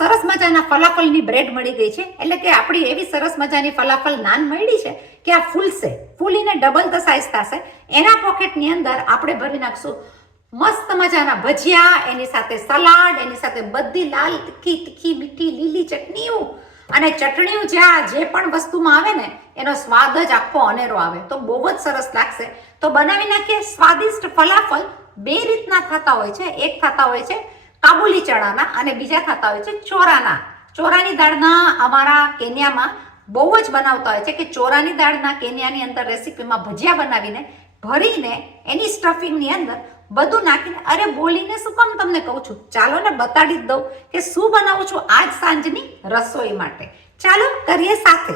સરસ મજાના ફલાફલની બ્રેડ મળી ગઈ છે, એટલે કે આપણી એવી સરસ મજાની ફલાફલ નાન મળી છે કે આ ફૂલશે, ફૂલીને ડબલ ધ સાઇઝ થશે. એના પોકેટની અંદર આપણે ભરી નાખશું મસ્ત મજાના ભજીયા, એની સાથે સલાડ, એની સાથે બધી લાલ તીખી તીખી મીઠી લીલી ચટણીઓ અને ચટણીઓ જે પણ વસ્તુમાં આવે ને એનો સ્વાદ જ આખો અનેરો આવે, તો બહુ જ સરસ લાગશે. તો બનાવી નાખીએ સ્વાદિષ્ટ ફલાફલ. બે રીતના થતા હોય છે, એક થતા હોય છે કાબુલી ચણાના અને બીજા થતા હોય છે ચોરાના. ચોરાની દાળના અમારા કેન્યામાં બહુ જ બનાવતા હોય છે કે ચોરાની દાળના કેન્યાની અંદર રેસીપીમાં ભજીયા બનાવીને ભરીને એની સ્ટફિંગની અંદર બધું નાખીને, અરે બોલીને શું કામ તમને કહું છું, ચાલો ને બતાડી જ દઉં કે શું બનાવું છું આજ સાંજની રસોઈ માટે. ચાલો કરીએ સાથે.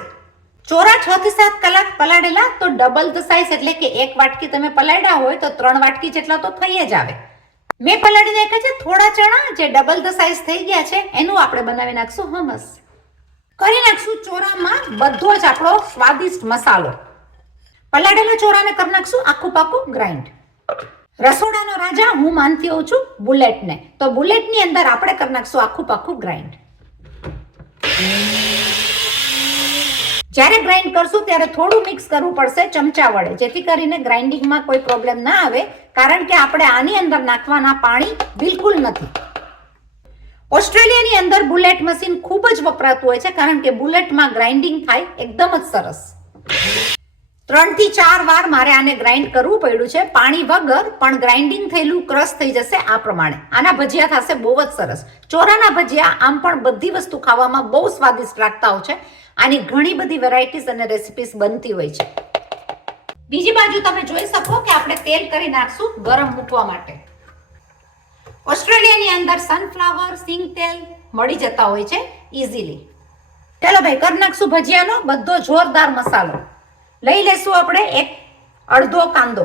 ચોરા 6 થી 7 કલાક પલાળેલા, તો ડબલ ધ સાઇઝ એટલે કે 1 વાટકી તમે પલાળ્યા હોય તો 3 વાટકી જેટલા તો થઈ જ આવે. મેં પલાળી નાખ્યા છે થોડા ચણા જે ડબલ ધ સાઇઝ થઈ ગયા છે, એનું આપણે બનાવી નાખશું હમસ. કરી નાખશું ચોરામાં બધો જ આપણો સ્વાદિષ્ટ મસાલો. પલાળેલા ચોરાને કરી નાખશું આખું પાકું ગ્રાઇન્ડ. રસોડાનો રાજા હું માનતી હોઉં છું બુલેટને, તો બુલેટની અંદર આપણે કરી નાખશું આખું પાકું ગ્રાઇન્ડ. જ્યારે ગ્રાઇન્ડ કરશું ત્યારે થોડું મિક્સ કરવું પડશે ચમચા વડે, જેથી કરીને ગ્રાઇન્ડિંગમાં કોઈ પ્રોબ્લેમ ના આવે, કારણ કે આપણે આની અંદર નાખવાના પાણી બિલકુલ નથી. ઓસ્ટ્રેલિયાની અંદર બુલેટ મશીન ખૂબ જ વપરાતું હોય છે, કારણ કે બુલેટમાં ગ્રાઇન્ડિંગ થાય એકદમ જ સરસ. 3 થી 4 વાર મારે આને ગ્રાઇન્ડ કરવું પડ્યું છે, પાણી વગર, પણ ગ્રાઇન્ડિંગ થયેલું ક્રશ થઈ જશે આ પ્રમાણે. આના ભજીયા થશે બહુ જ સરસ. ચોરાના ભજીયા આમ પણ બધી વસ્તુ ખાવામાં બહુ સ્વાદિષ્ટ લાગતા હોય છે. આની ઘણી બધી વેરાયટીઝ અને રેસિપીસ બનતી હોય છે. બીજી બાજુ તમે જોઈ શકો કે આપણે તેલ કરી નાખશું ગરમ મૂકવા માટે. ઓસ્ટ્રેલિયાની અંદર સનફ્લાવર, સિંગ તેલ મળી જતા હોય છે ઇઝીલી. ચાલો ભાઈ, કરી નાખશું ભજીયાનો બધો જોરદાર મસાલો. લઈ લેશું આપણે અડધો કાંદો,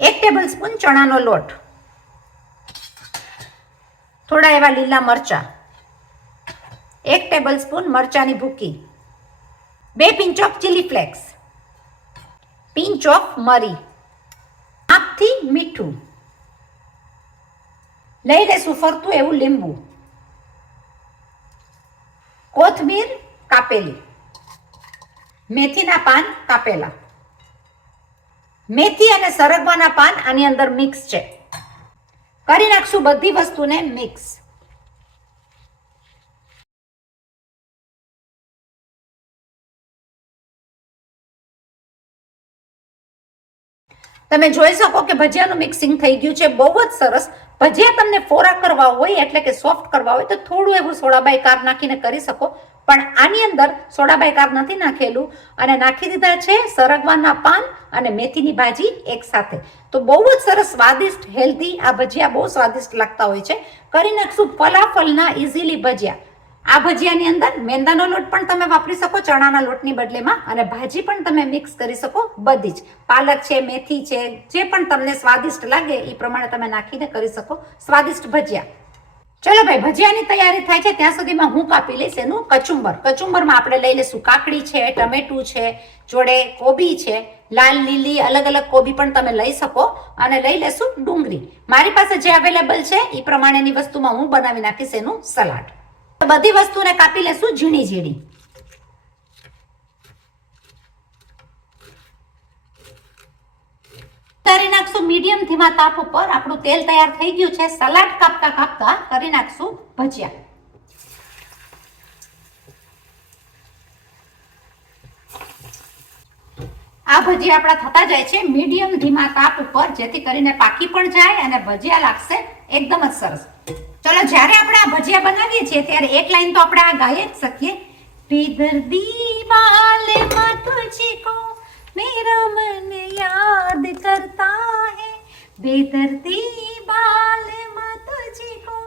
1 ટેબલ સ્પૂન ચણાનો લોટ, થોડા એવા લીલા મરચા, 1 ટેબલ સ્પૂન મરચાની ભૂકી, 2 pinch of chilli flakes, pinch of મરી, માપથી મીઠું. લઈ લેશું ફરતું એવું લીંબુ, કોથમીર કાપેલી, મેથીના પાન કાપેલા. મેથી અને સરગવાના પાન આની અંદર મિક્સ છે. કરી નાખશું બધી વસ્તુને મિક્સ. તમે જોઈ શકો કે ભજીયાનું મિક્સિંગ થઈ ગયું છે બહુ જ સરસ. ભજીયા તમને ફોરા કરવા હોય એટલે કે સોફ્ટ કરવા હોય તો થોડું એવું સોડા બાયકાર નાખીને કરી શકો, પણ આની અંદર સોડા બાયકાર નથી નાખેલું અને નાખી દીધા છે સરગવાના પાન અને મેથીની ભાજી એક સાથે. તો બહુ જ સરસ સ્વાદિષ્ટ હેલ્ધી આ ભજીયા બહુ સ્વાદિષ્ટ લાગતા હોય છે. કરી નાખશું ફલાફલના ઇઝીલી ભજીયા. આ ભજીયાની અંદર મેંદાનો લોટ પણ તમે વાપરી શકો ચણાના લોટની બદલેમાં, અને ભાજી પણ તમે મિક્સ કરી શકો બધી જ. પાલક છે, મેથી છે, જે પણ તમને સ્વાદિષ્ટ લાગે એ પ્રમાણે તમે નાખીને કરી શકો સ્વાદિષ્ટ ભજીયા. ચલો ભાઈ, ભજીયાની તૈયારી થાય છે ત્યાં સુધીમાં હું કાપી લઈશ એનું કચુંબર. કચુંબરમાં આપણે લઈ લઈશું કાકડી છે, ટમેટું છે, જોડે કોબી છે, લાલ લીલી અલગ અલગ કોબી પણ તમે લઈ શકો, અને લઈ લેશું ડુંગળી. મારી પાસે જે અવેલેબલ છે એ પ્રમાણેની વસ્તુમાં હું બનાવી નાખીશ એનું સલાડ. બધી વસ્તુને કાપી લેશું ઝીણી ઝીણી. કરી નાખશું મીડિયમ ધીમા તાપ ઉપર. આપણું તેલ તૈયાર થઈ ગયું છે. સલાડ કાપતા કાપતા કરી નાખશું ભજીયા. આ ભજીયા આપણા થતા જાય છે મીડિયમ ધીમા તાપ ઉપર, જેથી કરીને પાકી પણ જાય અને ભજીયા લાગશે એકદમ જ સરસ. ચલો, જ્યારે આપણે આ ભજીયા બનાવીએ છીએ ત્યારે એક લાઈન તો આપણે આ ગાઈ જ શકીએ. બેદર્દી વાલેમાં તુझको मेरा मन याद करता है, बेदर्दी बालमा तुझको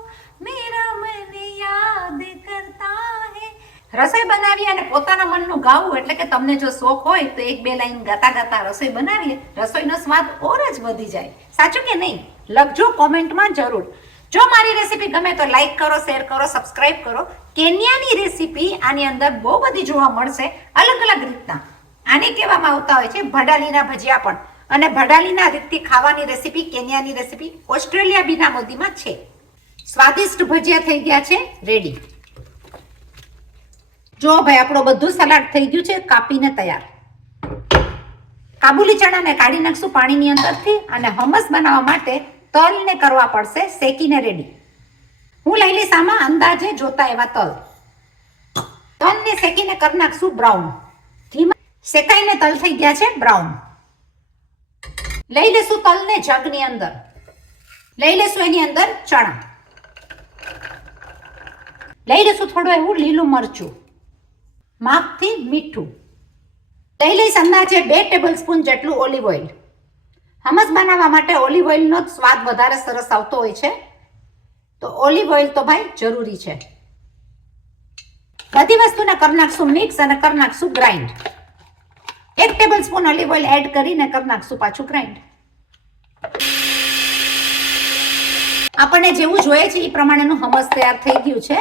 मेरा मन याद करता है. રસોઈ બનાવી અને પોતાના મનનું ગાવું, એટલે કે તમને જો શોખ હોય તો 1-2 લાઈન ગાતા ગાતા રસોઈ બનાવીએ, રસોઈનો સ્વાદ ઓર જ વધી જાય. સાચું કે નહીં? લખજો કોમેન્ટમાં જરૂર. જો મારી રેસીપી ગમે તો લાઈક કરો, શેર કરો, સબસ્ક્રાઇબ કરો. કેન્યાની રેસીપી આની અંદર બહુ બધી જોવા મળશે અલગ અલગ રીતના. આને કહેવામાં આવતા હોય છે ભડાલીના ભજીયા પણ, અને ભડાલીના રીતથી ખાવાની રેસીપી કેન્યાની રેસીપી ઓસ્ટ્રેલિયા બીના મોદીમાં છે. સ્વાદિષ્ટ ભજીયા થઈ ગયા છે રેડી. જો ભાઈ આપણું બધું સલાડ થઈ ગયું છે કાપીને તૈયાર. કાબુલી ચણાને કાઢી નાખશું પાણીની અંદરથી અને હમસ બનાવવા માટે તલને કરવા પડશે શેકીને રેડી. હું લઈ લઈશ આમાં અંદાજે જોતા એવા તલ. તલને શેકીને કરી નાખશું બ્રાઉન. ધીમા શેકાઈને તલ થઈ ગયા છે બ્રાઉન. લઈ લેશું તલને જગની અંદર. લઈ લેશું એની અંદર ચણા. લઈ લેશું થોડું એવું લીલું મરચું. માપથી મીઠું. લઈ લઈશ અંદાજે 2 ટેબલ સ્પૂન જેટલું ઓલિવ ઓઇલ. હમસ બનાવવા માટે ઓલિવ ઓઇલનો સ્વાદ વધારે સરસ આવતો હોય છે, તો ઓલિવ ઓઇલ તો ભાઈ જરૂરી છે. બધી વસ્તુને કરી નાખશું મિક્સ અને કરી નાખશું grind. 1 table spoon olive oil add કરીને કરી નાખશું પાછું ગ્રાઇન્ડ. આપણને જેવું જોઈએ છે એ પ્રમાણેનું હમસ તૈયાર થઈ ગયું છે.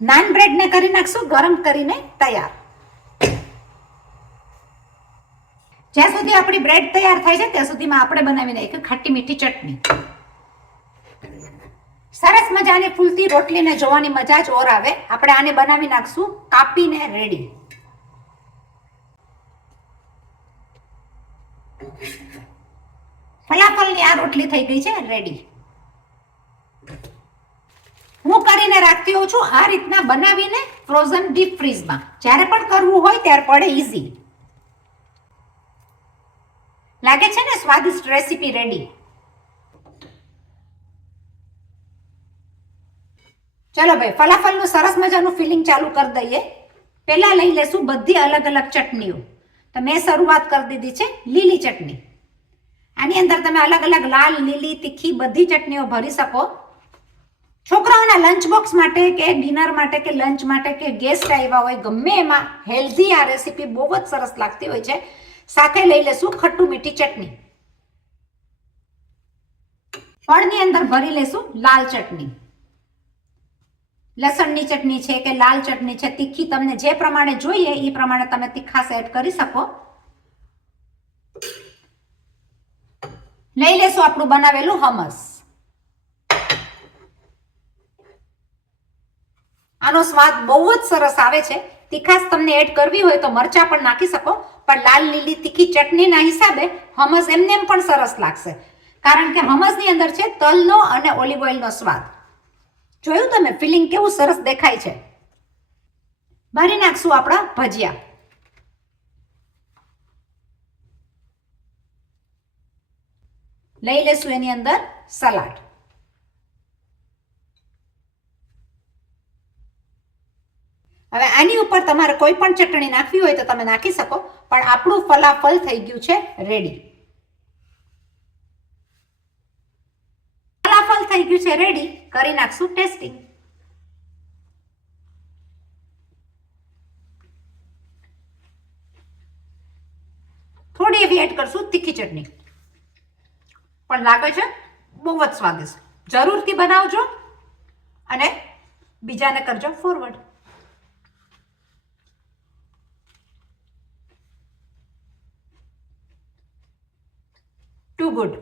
નાન બ્રેડને કરી નાખશું ગરમ કરીને તૈયાર. જ્યાં સુધી આપણી બ્રેડ તૈયાર થાય છે ત્યાં સુધીમાં આપણે બનાવીને એક ખાટી મીઠી ચટણી. સરસ મજાની ફૂલતી રોટલીને જોવાની મજા જ ઓર આવે. આપણે આને બનાવી નાખશું કાપીને રેડી. ફલાફલની આ રોટલી થઈ ગઈ છે રેડી. હું કરીને રાખતી હોઉં છું આ રીતના બનાવીને ફ્રોઝન ડીપ ફ્રીઝમાં. જ્યારે પણ કરવું હોય ત્યારે પડે ઈઝી. લાગે છે ને સ્વાદિષ્ટ રેસીપી રેડી. ચલો ભાઈ ફલાફલનું સરસ મજાનું ફિલિંગ ચાલુ કરી દઈએ. પહેલા લઈ લેશું બધી અલગ અલગ ચટણીઓ. તો મેં શરૂઆત કરી દીધી છે લીલી ચટણી. આની અંદર તમે અલગ અલગ લાલ, લીલી, તીખી બધી ચટણીઓ ભરી શકો. છોકરાઓના લંચ બોક્સ માટે કે ડિનર માટે કે લંચ માટે કે ગેસ્ટ આવ્યા હોય ગમે એમાં હેલ્ધી આ રેસીપી બહુ જ સરસ લાગતી હોય છે. સાથે લઈ લેશું ખટ્ટું મીઠી ચટણી. ફળની અંદર ભરી લેશું લાલ ચટણી. લસણની ચટણી છે કે લાલ ચટણી છે, તીખી તમને જે પ્રમાણે જોઈએ એ પ્રમાણે તમે તીખાશ એડ કરી શકો. લઈ લેશું આપણું બનાવેલું હમસ. આનો સ્વાદ બહુ જ સરસ આવે છે. તીખાશ તમને એડ કરવી હોય તો મરચા પણ નાખી શકો, પણ લાલ લીલી તીખી ચટણીના હિસાબે હમસ એમને એમ પણ સરસ લાગશે, કારણ કે હમસની અંદર છે તલનો અને ઓલિવ ઓઇલનો સ્વાદ. જોયું તમે ફિલિંગ કેવું સરસ દેખાય છે. ભરી નાખશું આપણા ભજીયા. લઈ લેશું એની અંદર સલાડ. હવે આની ઉપર તમારે કોઈ પણ ચટણી નાખવી હોય તો તમે નાખી શકો, પણ આપણું ફલાફલ થઈ ગયું છે રેડી. ફલાફલ થઈ ગયું છે રેડી. કરી નાખશું ટેસ્ટિંગ. થોડી એવી એડ કરશું તીખી ચટણી, પણ લાગે છે બહુ જ સ્વાદિષ્ટ. જરૂરથી બનાવજો અને બીજાને કરજો ફોરવર્ડ. Too good.